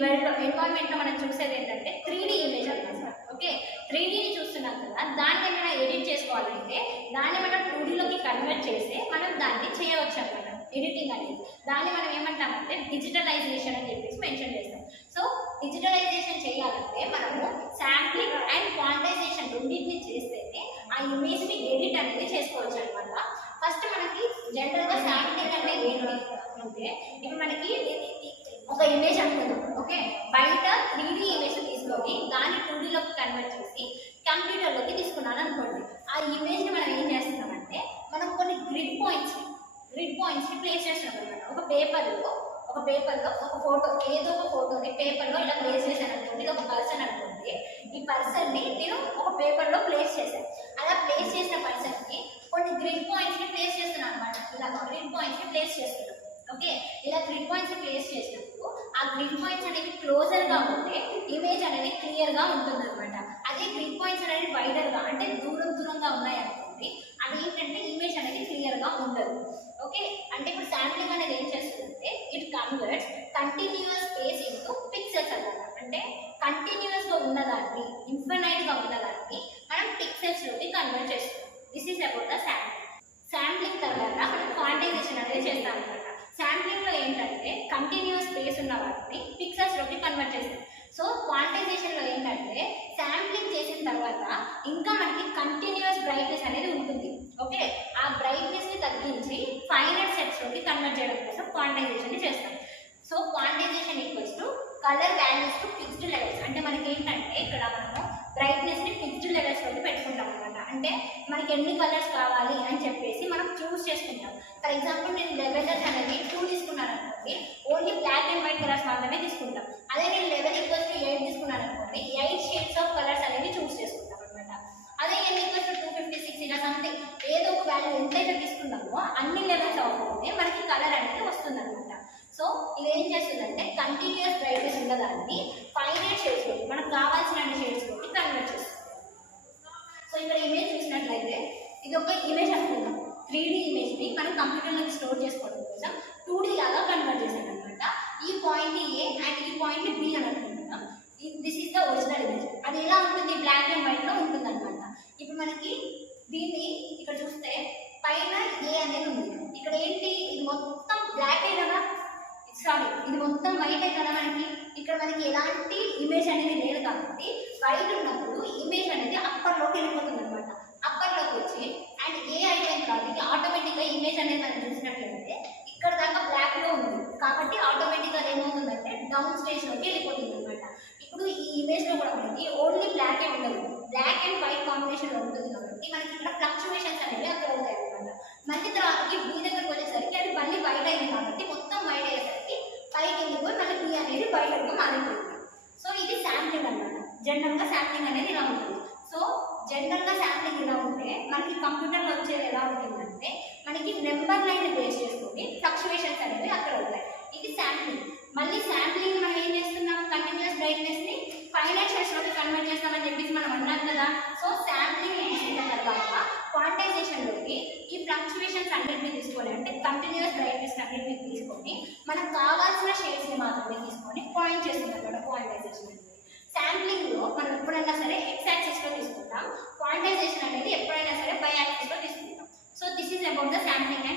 World environment లో మనం చూసేది ఏంటంటే 3D ఇమేజ్ అనమాట. ఓకే, 3Dని చూస్తున్నాం కదా, దాన్ని ఏమైనా ఎడిట్ చేసుకోవాలంటే దాన్ని మనం 2Dలోకి కన్వర్ట్ చేస్తే మనం దాన్ని చేయవచ్చు అనమాట. ఎడిటింగ్ అనేది దాన్ని మనం ఏమంటామంటే డిజిటలైజేషన్ అని చెప్పేసి మెన్షన్ చేస్తాం. సో డిజిటలైజేషన్ చేయాలంటే మనము శాంప్లింగ్ అండ్ క్వాంటైజేషన్ రెండింటిని చేస్తేనే ఆ ఇమేజ్ని ఎడిట్ అనేది చేసుకోవచ్చు అనమాట. ఫస్ట్ మనకి జనరల్గా శాంప్లింగ్ అంటే ఏంటి అంటే, ఇప్పుడు మనకి ఒక ఇమేజ్ అనుకుందాం. ఓకే, బయట 3D ఇమేజ్ తీసుకొని దాన్ని 2Dలోకి కన్వర్ట్ చేసి కంప్యూటర్లోకి తీసుకున్నాను అనుకోండి. ఆ ఇమేజ్ని మనం ఏం చేస్తున్నామంటే మనం కొన్ని గ్రిడ్ పాయింట్స్ని ప్లేస్ చేస్తున్నాం అనమాట. ఒక పేపర్లో ఒక ఫోటో, ఏదో ఒక ఫోటోని పేపర్లో ఇలా ప్లేస్ చేశాను అనుకోండి. ఇది ఒక పర్సన్ అనుకోండి. ఈ పర్సన్ని నేను ఒక పేపర్లో ప్లేస్ చేశాను. అలా ప్లేస్ చేసిన పర్సన్కి కొన్ని గ్రిడ్ పాయింట్స్ని ప్లేస్ చేస్తున్నాను అనమాట. ఇలా గ్రిడ్ పాయింట్స్ని ప్లేస్ చేస్తున్నాను. ఓకే, ఇలా గ్రిడ్ పాయింట్స్ ప్లేస్ చేసినప్పుడు ఆ గ్రిడ్ పాయింట్స్ అనేది క్లోజర్గా ఉంటే ఇమేజ్ అనేది క్లియర్గా ఉంటుంది అనమాట. అదే గ్రిడ్ పాయింట్స్ అనేది వైడర్గా అంటే దూరంగా ఉన్నాయి అనుకోండి, అది ఏంటంటే ఇమేజ్ అనేది క్లియర్గా ఉండదు. ఓకే, అంటే ఇప్పుడు శాంప్లింగ్ అనేది ఏం చేస్తుందంటే it converts continuous space into pixels అనమాట. అంటే కంటిన్యూస్గా ఉన్నదాన్ని, ఇన్ఫినైట్గా ఉన్నదాన్ని మనం పిక్సెల్స్లోకి కన్వర్ట్ చేస్తాం. This is about the sampling. Sampling తర్వాత మనం క్వాంటైజేషన్ అనేది చేస్తాం అనమాట. శాంప్లింగ్లో ఏంటంటే కంటిన్యూస్ స్పేస్ ఉన్న వాటిని పిక్సెల్స్లోకి కన్వర్ట్ చేస్తాం. సో క్వాంటైజేషన్లో ఏంటంటే శాంప్లింగ్ చేసిన తర్వాత ఇంకా మనకి కంటిన్యూస్ బ్రైట్నెస్ అనేది ఉంటుంది. ఓకే, ఆ బ్రైట్నెస్ని తగ్గించి ఫైనైట్ సెట్స్లోకి కన్వర్ట్ చేయడం కోసం క్వాంటైజేషన్ చేస్తాం. So quantization equals to colour values to fixed levels. అంటే మనకి ఏంటంటే ఇక్కడ మనము బ్రైట్నెస్ని ఫిక్స్డ్ లెవెల్స్లోకి పెట్టుకుంటాం అనమాట. అంటే మనకి ఎన్ని కలర్స్ కావాలి అని చెప్పేసి మనం చూస్ చేసుకుంటాం. ఫర్ ఎగ్జాంపుల్ నేను లెవెలర్స్ అనేది 2 తీసుకున్నాను అనుకోండి, only black and white colours మాత్రమే తీసుకుంటాం. అదే నేను 11 = 8 తీసుకున్నాను అనుకోండి, 8 షేడ్స్ ఆఫ్ కలర్స్ అనేవి చూస్ చేసుకుంటాం అనమాట. అదే n = 256 ఇలా సంథింగ్ ఏదో ఒక వాల్యూ ఎంతైతే తీసుకున్నామో అన్ని లెవెల్స్ అవుతుంటే మనకి కలర్ అనేది వస్తుంది అనమాట. సో ఇది ఏం చేస్తుందంటే కంటిన్యూస్ బ్రైట్నెస్ ఉన్నదాన్ని ఫైనైట్ షేడ్స్లోకి మనకు కావాల్సిన అన్ని షేడ్స్లోకి కన్వర్ట్ చేస్తుంది. సో ఇక్కడ ఇమేజ్ చూసినట్లయితే ఇది ఒక ఇమేజ్ అనుకుందాం. 3D ఇమేజ్ని మనం కంప్యూటర్లోకి స్టోర్ చేసుకోవడం కోసం 2D లాగా కన్వర్ట్ చేసాం అనమాట. ఈ పాయింట్ A అండ్ ఈ పాయింట్ B అని అనుకుంటున్నాం. This is the original image. అది ఎలా ఉంటుంది, బ్లాక్ అండ్ వైట్లో ఉంటుంది అనమాట. ఇప్పుడు మనకి దీన్ని ఇక్కడ చూస్తే పైన A అనేది ఉంది. ఇక్కడ ఏంటి, ఇది మొత్తం బ్లాకే కదా, ఇది మొత్తం వైటే కదా. ఇక్కడ మనకి ఎలాంటి ఇమేజ్ అనేది లేదు కాబట్టి వైట్ ఉన్నప్పుడు ఇమేజ్ అనేది అప్పర్లోకి వెళ్ళిపోతుంది అనమాట. అప్పర్లోకి వచ్చి అండ్ ఏ అయిపోయిన కాబట్టి ఆటోమేటిక్గా ఇమేజ్ అనేది మనం చూసినట్లయితే ఇక్కడ దాకా బ్లాక్లో ఉంది కాబట్టి ఆటోమేటిక్గా ఏమవుతుందంటే డౌన్ స్టేజ్లోకి వెళ్ళిపోతుంది అనమాట. ఇప్పుడు ఈ ఇమేజ్లో కూడా మనకి ఓన్లీ బ్లాకే ఉండదు, బ్లాక్ అండ్ వైట్ కాంబినేషన్లో ఉంటుంది కాబట్టి మనకి ఇక్కడ ఫ్లక్చువేషన్స్ అనేవి అక్కడ ఉంటాయి అనమాట. మళ్ళీ తర్వాతకి బీ దగ్గరకు వచ్చేసరికి అది మళ్ళీ వైట్ అయింది కాబట్టి మొత్తం వైట్ అయ్యేసరికి పైకి వెళ్ళిపోయి మళ్ళీ బీ అనేది వైట్గా మారిపోయింది. సో ఇది శాంప్లింగ్ అనమాట. జనరల్గా శాంప్లింగ్ అనేది ఇలా ఉంటుంది. సో జనరల్గా శాంప్లింగ్ ఇలా ఉంటే మనకి కంప్యూటర్లో వచ్చేది ఎలా ఉంటుందంటే మనకి నెంబర్ లైన్ బేస్ చేసుకొని ఫ్లక్చువేషన్స్ అనేవి అక్కడ ఉంటాయి. ఇది శాంప్లింగ్. మళ్ళీ శాంప్లింగ్ మనం ఏం చేస్తున్నాం, కంటిన్యూస్ బ్రైట్నెస్ని ఫైనైట్ షేడ్స్లోకి కన్వర్ట్ చేస్తామని చెప్పేసి మనం అన్నాం కదా. సో శాంప్లింగ్ చేసిన తర్వాత క్వాంటైజేషన్లోకి ఈ ఫ్లక్చువేషన్స్ అన్నింటినీ తీసుకొని అంటే కంటిన్యూస్ బ్రైట్నెస్ అన్నింటినీ తీసుకొని మనకు కావాల్సిన షేడ్స్ని మాత్రమే తీసుకొని పాయింట్ చేస్తున్నాం కదా క్వాంటైజేషన్ అనేది. శాంప్లింగ్లో మనం ఎప్పుడైనా సరే ఎక్స్ యాక్సిస్లో తీసుకుంటాం, క్వాంటైజేషన్ అనేది ఎప్పుడైనా సరే y యాక్సిస్లో తీసుకుంటాం. So this is about the sampling